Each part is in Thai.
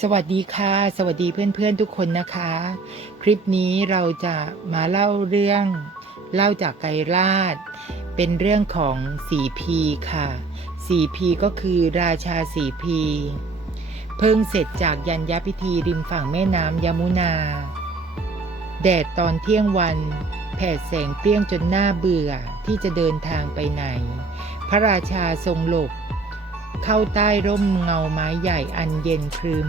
สวัสดีค่ะ สวัสดีเพื่อนๆทุกคนนะคะ คลิปนี้เราจะมาเล่าเรื่องเล่าจากไกรราชเป็นเรื่องของสีพีค่ะสีพีก็คือราชาสีพีเพิ่งเสร็จจากยัญญพิธีริมฝั่งแม่น้ำยมุนา แดดตอนเที่ยงวันแผดแสงเปรี้ยงจนหน้าเบื่อที่จะเดินทางไปไหน พระราชาทรงหลบ เข้าใต้ร่มเงาไม้ใหญ่อันเย็นครึ้ม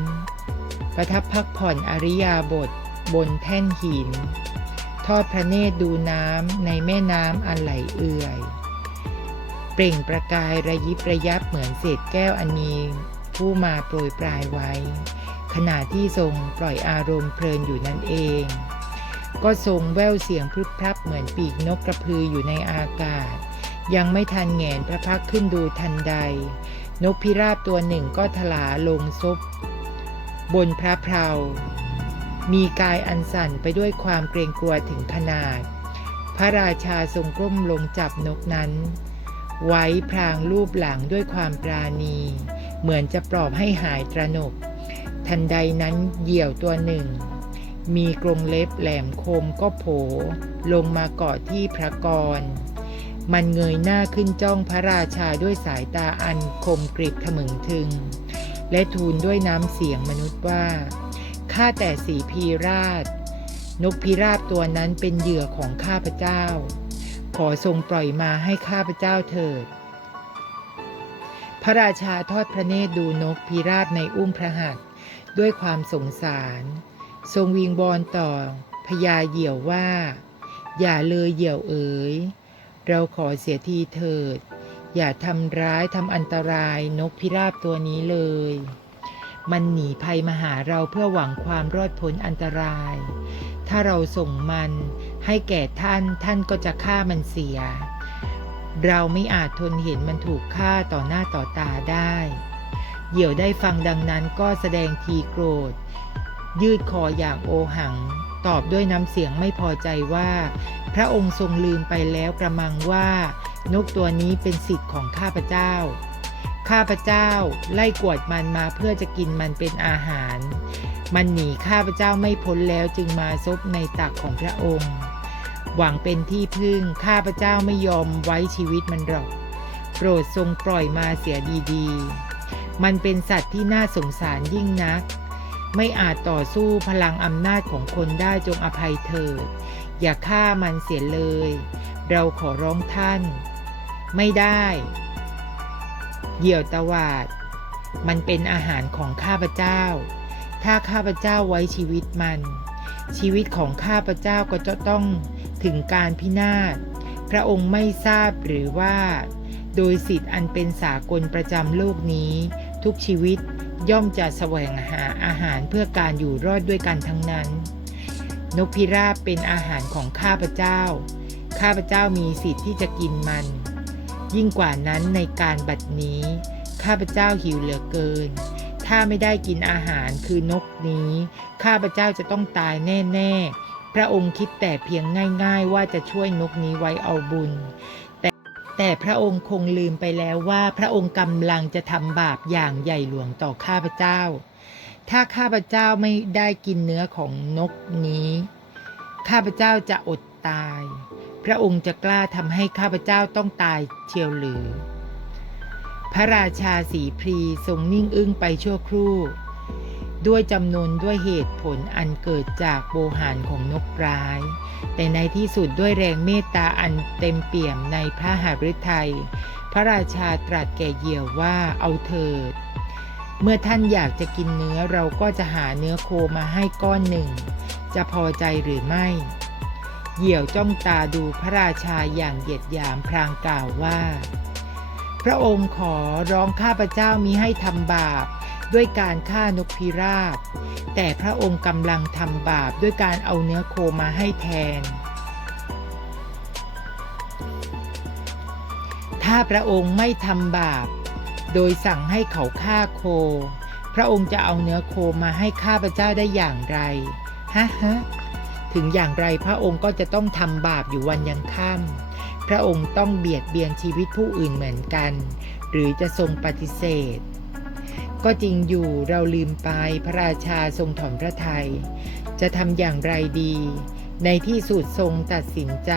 ประทับพักผ่อนอริยาบทบนแท่นหิน ทอดพระเนตรดูน้ำในแม่น้ำอันไหลเอื่อย เปล่งประกายระยิบระยับเหมือนเศษแก้วอันมีผู้มาโปรยปลายไว้ ขณะที่ทรงปล่อยอารมณ์เพลินอยู่นั่นเอง ก็ทรงแววเสียงพรึบพรับเหมือนปีกนกกระพืออยู่ในอากาศ ยังไม่ทันแงนพระพักขึ้นดูทันใด นกพิราบตัวหนึ่งก็ถลาลงซบบนพระเพรามีกายอันสั่นไปด้วยความเกรงกลัวถึงขนาด พระราชาทรงก้มลงจับนกนั้น ไว้พรางรูปหลังด้วยความปราณี เหมือนจะปลอบให้หายตระหนก ทันใดนั้นเหยี่ยวตัวหนึ่ง มีกรงเล็บแหลมคมก็โผลงมาเกาะที่พระกร มันเงยหน้าขึ้นจ้องพระราชาด้วยสายตาอันคมกริบขมึงทึง และทูลด้วยน้ำเสียงมนุษย์ว่า ข้าแต่สีพีราช นกพิราบตัวนั้นเป็นเหยื่อของข้าพเจ้า ขอทรงปล่อยมาให้ข้าพเจ้าเถิด พระราชาทอดพระเนตรดูนกพิราบในอุ้มพระหัตถ์ด้วยความสงสาร ทรงวิงบอลต่อพญาเหยี่ยวว่า อย่าเลยเหยี่ยวเอ๋ย เราขอเสียทีเถิด อย่าทำร้ายทำอันตรายนกพิราบตัวนี้เลย มันหนีภัยมาหาเราเพื่อหวังความรอดพ้นอันตราย ถ้าเราส่งมันให้แก่ท่านท่านก็จะฆ่ามันเสีย เราไม่อาจทนเห็นมันถูกฆ่าต่อหน้าต่อตาได้เหยี่ยวได้ฟังดังนั้นก็แสดงทีโกรธ ยืดคออย่างโอหัง ตอบด้วยน้ำเสียงไม่พอใจว่า พระองค์ทรงลืมไปแล้วกระมังว่า นกตัวนี้เป็นสิทธิ์ของข้าพเจ้า ข้าพเจ้าไล่กวดมันมาเพื่อจะกินมันเป็นอาหาร มันหนีข้าพเจ้าไม่พ้นแล้วจึงมาซบในตักของพระองค์ หวังเป็นที่พึ่งข้าพเจ้าไม่ยอมไว้ชีวิตมันหรอก โปรดทรงปล่อยมาเสียดีๆ มันเป็นสัตว์ที่น่าสงสารยิ่งนัก ไม่อาจต่อสู้พลังอำนาจของคนได้จงอภัยเถิด อย่าฆ่ามันเสียเลย เราขอร้องท่าน ไม่ได้ เหยี่ยวตวาด มันเป็นอาหารของข้าพเจ้า ถ้าข้าพเจ้าไว้ชีวิตมัน ชีวิตของข้าพเจ้าก็จะต้องถึงการพินาศ พระองค์ไม่ทราบหรือว่า โดยสิทธิ์อันเป็นสากลประจำโลกนี้ ทุกชีวิต ย่อมจะแสวงหาอาหารเพื่อการอยู่รอดด้วยกันทั้งนั้น นกพิราบเป็นอาหารของข้าพเจ้า ข้าพเจ้ามีสิทธิ์ที่จะกินมัน ยิ่งกว่านั้นในการบัดนี้ ข้าพเจ้าหิวเหลือเกิน ถ้าไม่ได้กินอาหารคือนกนี้ ข้าพเจ้าจะต้องตายแน่ ๆ พระองค์คิดแต่เพียงง่าย ๆ ว่าจะช่วยนกนี้ไว้เอาบุญ แต่พระองค์คงลืมไปแล้วว่าพระองค์กำลังจะทำบาปอย่างใหญ่หลวงต่อข้าพเจ้า ถ้าข้าพเจ้าไม่ได้กินเนื้อของนกนี้ ข้าพเจ้าจะอดตาย พระองค์จะกล้าทำให้ข้าพเจ้าต้องตายเชียวหรือ พระราชาสีพรีทรงนิ่งอึ้งไปชั่วครู่ ด้วยจำนวนด้วยเหตุผลอันเกิดจากโบหารของนกร้าย แต่ในที่สุดด้วยแรงเมตตาอันเต็มเปี่ยมในพระหฤทัย พระราชาตรัสแก่เหยี่ยวว่าเอาเถิด เมื่อท่านอยากจะกินเนื้อเราก็จะหาเนื้อโคมาให้ก้อนหนึ่ง จะพอใจหรือไม่ เหยี่ยวจ้องตาดูพระราชาอย่างเหยียดหยามพรางกล่าวว่า พระองค์ขอร้องข้าพเจ้ามิให้ทำบาป ด้วยการฆ่านกพิราบ แต่พระองค์กำลังทำบาปด้วยการเอาเนื้อโคมาให้แทน ถ้าพระองค์ไม่ทำบาป โดยสั่งให้เขาฆ่าโค พระองค์จะเอาเนื้อโคมาให้ข้าพเจ้าได้อย่างไรฮะฮะถึงอย่างไรพระองค์ก็จะต้องทำบาปอยู่วันยังค่ำพระองค์ต้องเบียดเบียนชีวิตผู้อื่นเหมือนกัน หรือจะทรงปฏิเสธ ก็จริงอยู่เราลืมไปพระราชาทรงถ่อมพระทยัยจะทำอย่างไรดี ในที่สุดทรงตัดสินใจ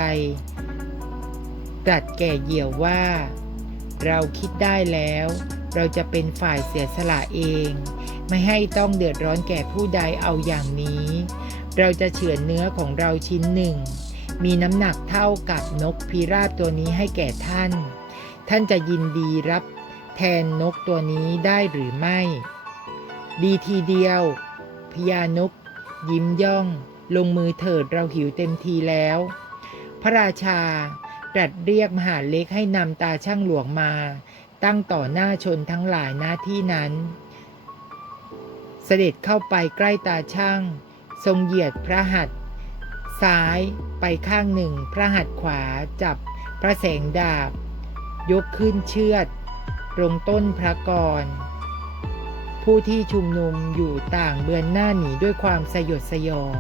ตรัสแก่เหยี่ยวว่า เราคิดได้แล้ว เราจะเป็นฝ่ายเสียสละเอง ไม่ให้ต้องเดือดร้อนแก่ผู้ใดเอาอย่างนี้ เราจะเฉือนเนื้อของเราชิ้นหนึ่ง มีน้ำหนักเท่ากับนกพิราบตัวนี้ให้แก่ท่าน ท่านจะยินดีรับ แทนนกตัวนี้ได้หรือไม่ ดีทีเดียว พญานก ยิ้มย่อง ลงมือเถิดเราหิวเต็มทีแล้ว พระราชาตรัสเรียกมหาเล็กให้นำตาช่างหลวงมา ตั้งต่อหน้าชนทั้งหลายหน้าที่นั้น เสด็จเข้าไปใกล้ตาช่าง ทรงเหยียดพระหัตถ์ซ้ายไปข้างหนึ่ง พระหัตถ์ขวาจับพระแสงดาบ ยกขึ้นเชือด ตรงต้นพระกร ผู้ที่ชุมนุมอยู่ต่างเบือนหน้าหนีด้วยความสยดสยอง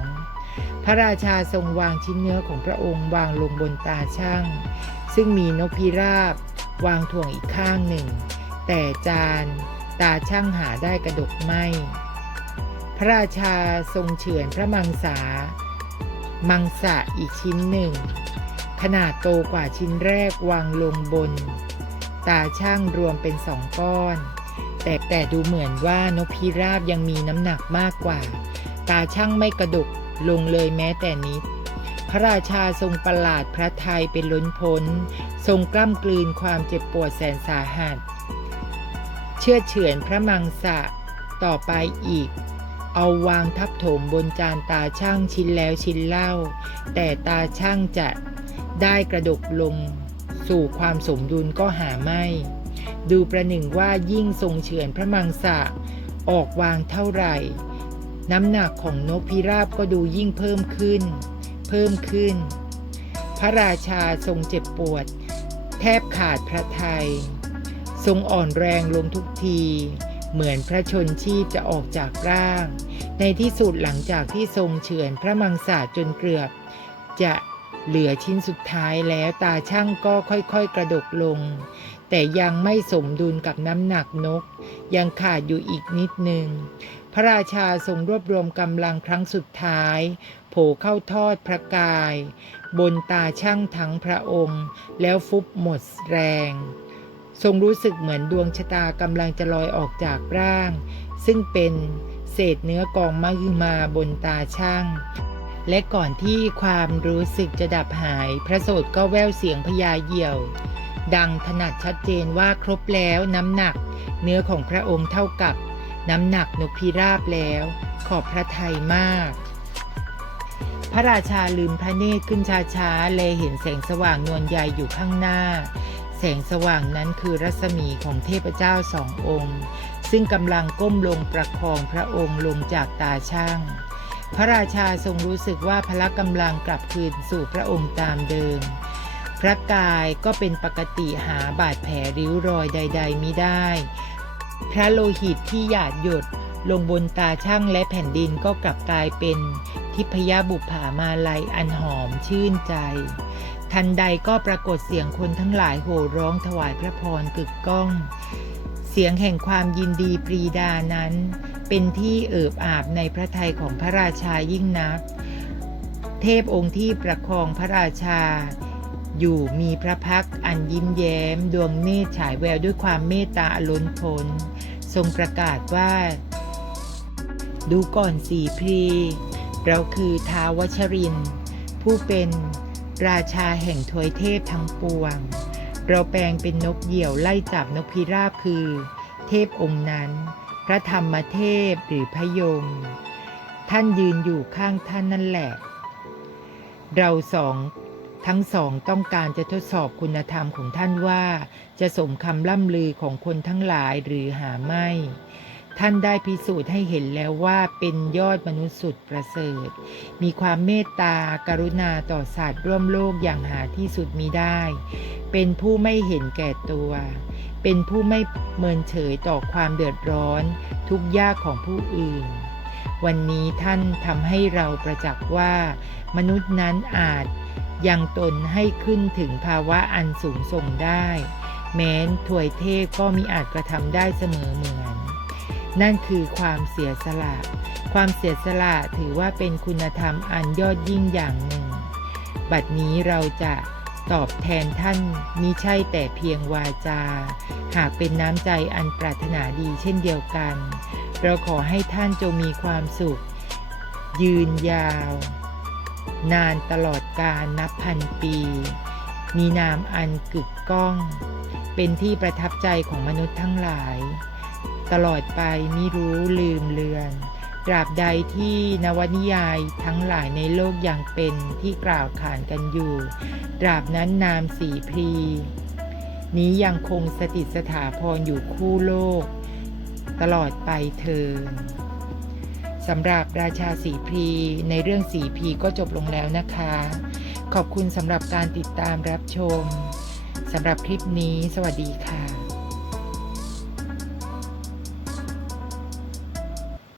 พระราชาทรงวางชิ้นเนื้อของพระองค์วางลงบนตาช่าง ซึ่งมีนกพิราบ วางถ่วงอีกข้างหนึ่ง แต่จานตาช่างหาได้กระดกไม่ พระราชาทรงเฉือนพระมังสา มังสะอีกชิ้นหนึ่ง ขนาดโตกว่าชิ้นแรกวางลงบน ตาช่างรวมเป็นสองก้อน แต่แต่ดูเหมือนว่านกพิราบยังมีน้ำหนักมากกว่า ตาช่างไม่กระดุกลงเลยแม้แต่นิด พระราชาทรงประหลาดพระทัยเป็นล้นพ้น ทรงกล้ำกลืนความเจ็บปวดแสนสาหัส เชื่อเฉือนพระมังสะต่อไปอีก เอาวางทับถมบนจานตาช่างชิ้นแล้วชิ้นเล่า แต่ตาช่างจะได้กระดกลง สู่ความสมดุลก็หาไม่ ดูประหนึ่งว่ายิ่งทรงเฉือนพระมังสะออกวางเท่าไหร่ น้ำหนักของนกพิราบก็ดูยิ่งเพิ่มขึ้น เพิ่มขึ้น พระราชาทรงเจ็บปวด แทบขาดพระทยัยทรงอ่อนแรงลงทุกที เหมือนพระชนชีพจะออกจากร่าง ในที่สุดหลังจากที่ทรงเฉือนพระมังสาจนเกือบ จะ เหลือชิ้นสุดท้ายแล้วตาช่างก็ค่อยๆกระดกลง แต่ยังไม่สมดุลกับน้ำหนักนก ยังขาดอยู่อีกนิดหนึ่งพระราชาทรงรวบรวมกำลังครั้งสุดท้าย โผเข้าทอดพระกาย บนตาช่างทั้งพระองค์ แล้วฟุบหมดแรง ทรงรู้สึกเหมือนดวงชะตากำลังจะลอยออกจากร่าง ซึ่งเป็นเศษเนื้อกองมะฮือมาบนตาช่าง และก่อนที่ความรู้สึกจะดับหาย พระโสดก็แววเสียงพญาเหี่ยว ดังถนัดชัดเจนว่าครบแล้วน้ำหนัก เนื้อของพระองค์เท่ากับ น้ำหนักนกพิราบแล้ว ขอบพระทัยมาก พระราชาลืมพระเนตรขึ้นช้าๆเลเห็นแสงสว่างนวลใหญ่อยู่ข้างหน้า แสงสว่างนั้นคือรัศมีของเทพเจ้าสององค์ ซึ่งกำลังก้มลงประคองพระองค์ลงจากตาช่าง พระราชาทรงรู้สึกว่าพละกำลังกลับคืนสู่พระองค์ตามเดิม พระกายก็เป็นปกติหาบาดแผลริ้วรอยใด ๆมิได้ พระโลหิตที่หยาดหยดลงบนตาช่างและแผ่นดินก็กลับกลายเป็นทิพยบุปผามาลัยอันหอมชื่นใจ ทันใดก็ปรากฏเสียงคนทั้งหลายโห่ร้องถวายพระพรกึกก้อง เสียงแห่งความยินดีปรีดานั้น เป็นที่เอิบอาบในพระทัยของพระราชายิ่งนัก เทพองค์ที่ประคองพระราชา อยู่มีพระพักอันยิ้มแย้ม ดวงเนตรฉายแววด้วยความเมตตาล้นพ้นทรงประกาศว่า ดูก่อนสีพรี เราคือท้าวชริน ผู้เป็นราชาแห่งทวยเทพทั้งปวง เราแปลงเป็นนกเหยี่ยวไล่จับนกพิราบคือ เทพองค์นั้น พระธรรมเทพหรือพยม ท่านยืนอยู่ข้างท่านนั่นแหละ เราสองทั้งสองต้องการจะทดสอบคุณธรรมของท่านว่า จะสมคำล่ำลือของคนทั้งหลายหรือหาไม่ ท่านได้พิสูจน์ให้เห็นแล้วว่าเป็นยอดมนุษย์สุดประเสริฐ มีความเมตตากรุณาต่อสัตว์ร่วมโลกอย่างหาที่สุดมีได้ เป็นผู้ไม่เห็นแก่ตัว เป็นผู้ไม่เมินเฉยต่อความเดือดร้อน ทุกยากของผู้อื่น วันนี้ท่านทำให้เราประจักษ์ว่า มนุษย์นั้นอาจยังตนให้ขึ้นถึงภาวะอันสูงส่งได้ แม้นถวยเทพก็มีอาจกระทำได้เสมอเหมือน นั่นคือความเสียสละ ความเสียสละถือว่าเป็นคุณธรรมอันยอดยิ่งอย่างหนึ่ง บัดนี้เราจะ ตอบแทนท่านมิใช่แต่เพียงวาจา หากเป็นน้ำใจอันปรารถนาดีเช่นเดียวกัน เราขอให้ท่านจงมีความสุข ยืนยาว นานตลอดกาลนับพันปี มีนามอันกึกก้อง เป็นที่ประทับใจของมนุษย์ทั้งหลาย ตลอดไปมิรู้ลืมเลือน ตราบใดที่นวนิยายทั้งหลายในโลกยังเป็นที่กล่าวขานกันอยู่ ตราบนั้นนามสีพรี นี้ยังคงสถิตสถาพรอยู่คู่โลก ตลอดไปเทินสำหรับราชาสีพรีในเรื่องสีพรีก็จบลงแล้วนะคะ ขอบคุณสำหรับการติดตามรับชมสำหรับคลิปนี้ สวัสดีค่ะ